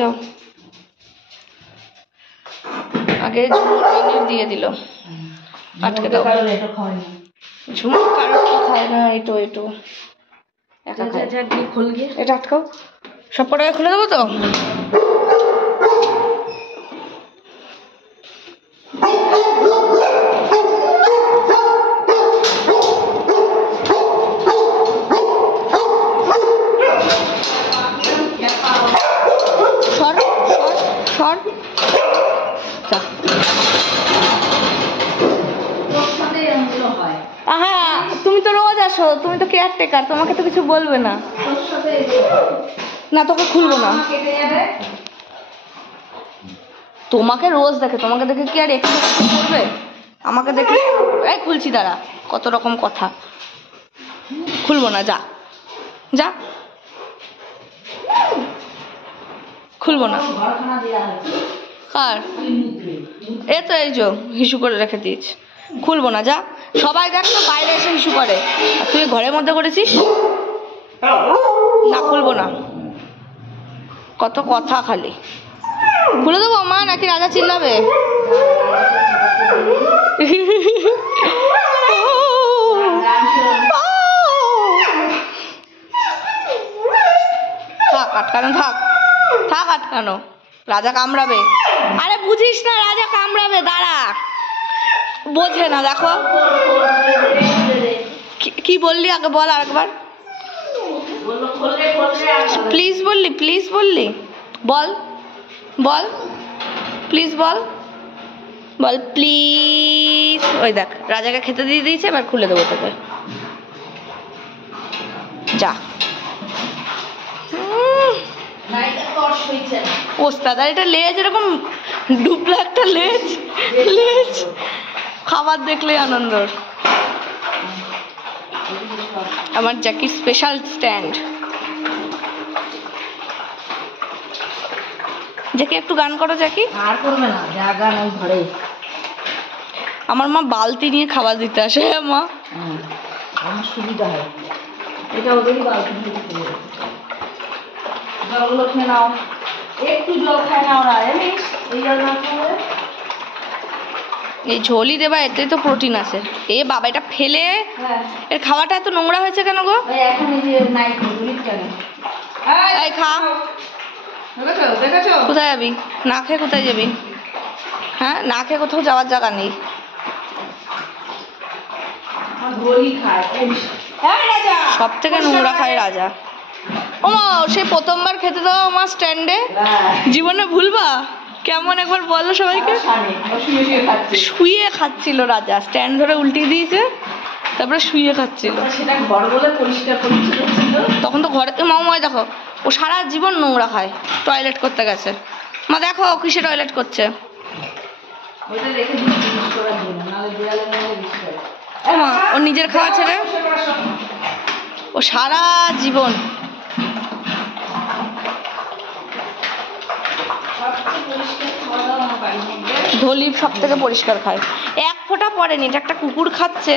যাও। আগে ঝুমুর দিয়ে দিল, আটকে দাও। ঝুমুর কারোর খায় না, এটো এটো একা খায়। এটা আটকাও, সব কটাকে খুলে দেবো তো। হ্যাঁ, তুমি তো রোজ আসো, তুমি তো কেয়ারটেকার, তোমাকে তো কিছু বলবে না। না, তোকে খুলবো না। তোমাকে রোজ দেখে, তোমাকে দেখে কি আর একটু করবে? আমাকে দেখে এই খুলছি, দাঁড়া, কত রকম কথা। খুলবো না, যা যা, খুলবো না। কার? এ তো এই যে হিসু করে রেখে দিয়েছে, খুলবো না, যা। সবাই দেখতো বাইরে এসে হিসু করে, আর তুই ঘরের মধ্যে করেছিস। না, খুলবো না, কত কথা খালি। খুলে দেবো মা, নাকি রাজা চিল্লাবে? থাক আটকানো, থাক থাক আটকানো, রাজা কামড়াবে। আরে বুঝিস না, রাজা কামড়াবে, দাঁড়া। বোঝে না, দেখো। কি বললি আগে বল, আরেকবার। প্লিজ বললি, প্লিজ বললি, বল বল, প্লিজ বল, বল প্লিজ। ওই দেখ, রাজাকে খেতে দিয়ে দিয়েছে, এবার খুলে দেবো তোকে, যা। ওস্তাদ, আর এটা লেজ, এরকম ডুবলা একটা লেজ, লেজ খাবার দেখলে আনন্দ। আমার জ্যাকির স্পেশাল স্ট্যান্ড। জ্যাকি একটু গান করো, জ্যাকি। আর করবে না, যা গান ওই ঘরে। আমার মা বালতি নিয়ে খাবার দিতে আসে। হ্যাঁ মা, আমার সুবিধা হয়, এটা ওদেরই বালতি নিয়ে জলগুলো খেয়ে নাও, একটু জল খায় না ওরা, জানিস? এই জল না খেলে এই ঝোলই দেবা, এতে তো প্রোটিন আছে। এ বাবা, এটা ফেলে, এর খাওয়াটা এত নোংরা হয়েছে কেন গো? এখন এই যে নাইট কেন এই খা। কোথায় যাবি? না খেয়ে কোথায় যাবি? হ্যাঁ, না খেয়ে কোথাও যাওয়ার জায়গা নেই। সব থেকে নোংরা খায় রাজা। ও মা, সে প্রথমবার খেতে দাও আমার স্ট্যান্ডে, জীবনে ভুলবা? কেমন একবার বলো সবাইকে। শুয়ে খাচ্ছিল রাজা, স্ট্যান্ড ধরে উল্টিয়ে দিয়েছে, তারপরে শুয়ে খাচ্ছিল। তখন তো ঘরে মামাই দেখো, ও সারা জীবন নোংরা খায়, টয়লেট করতে গেছে। মা দেখো কিসে টয়লেট করছে। ও মা, ও নিজের খাওয়া ছেড়ে ও সারা জীবন ধলি সব থেকে পরিষ্কার খায়। এক ফোঁটা পড়েনি, এটা একটা কুকুর খাচ্ছে,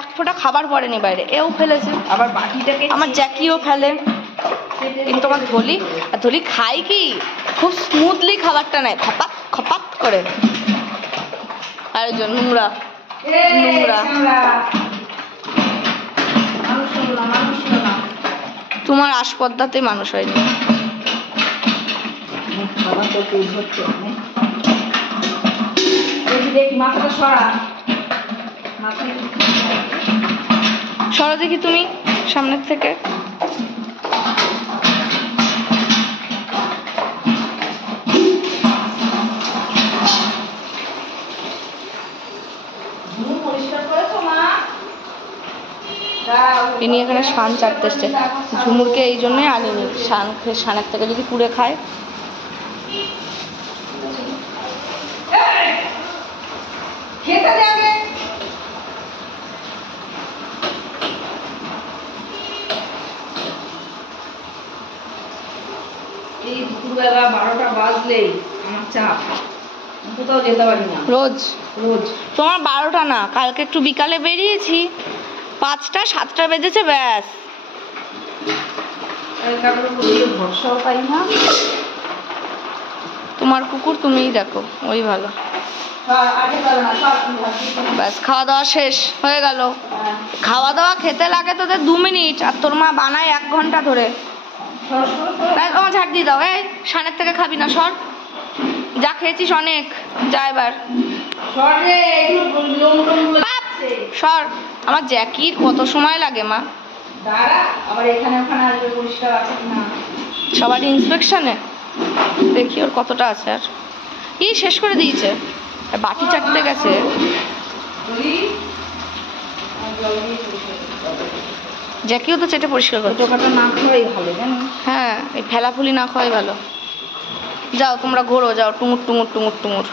এক ফোঁটা খাবার পড়েনি বাইরে, এও ফেলেছে। আবার বাটিটাকে আমার জ্যাকিও ফেলে, কিন্তু আমার ধলি, আর ধলি খায় কি খুব স্মুথলি খাবারটা নেয়, খপাত খপাত করে। আয়োজন নোংরা নোংরা। তোমার আসপদ্দাতে মানুষ হয়নি। সরো দেখি তুমি সামনের থেকে। ইনি এখানে শান চাটতে এসছে। ঝুমুরকে এই জন্যই আনিনি, শানের থেকে যদি কুড়ে খায়। এই দুপুরবেলা 12টা বাজলেই আমার চাপ, কোথাও যেতে পারি না। রোজ রোজ তোমার 12টা না, কালকে একটু বিকালে বেরিয়েছি, 5টা 7টা বেজেছে, ব্যাস। ভরসাও পাই না। তোমার কুকুর তুমিই দেখো, ওই ভালো। ব্যাস খাওয়া দাওয়া শেষ হয়ে গেল। খাওয়া দাওয়া খেতে লাগে তোদের 2 মিনিট, আর তোর মা বানায় 1 ঘন্টা ধরে। আমার ঝাড় দিয়ে দাও। এই সানের থেকে খাবি না, সর। যা খেয়েছিস অনেক, যা এবার সর। আমার জ্যাকির কত সময় লাগে মা, আবার এখানে ওখানে আসবে, পরিষ্কার আছে কিনা সবার ইন্সপেকশনে দেখি ওর কতটা আছে। আর এই শেষ করে দিয়েছে, বাটি চাটতে গেছে। জ্যাকিও তো চেটে পরিষ্কার করছে। টোকাটা না খাওয়াই ভালো জানো। হ্যাঁ, এই ফেলাফুলি না খাওয়াই ভালো। যাও তোমরা ঘোরো, যাও টুমুর টুমুর টুমুর টুমুর।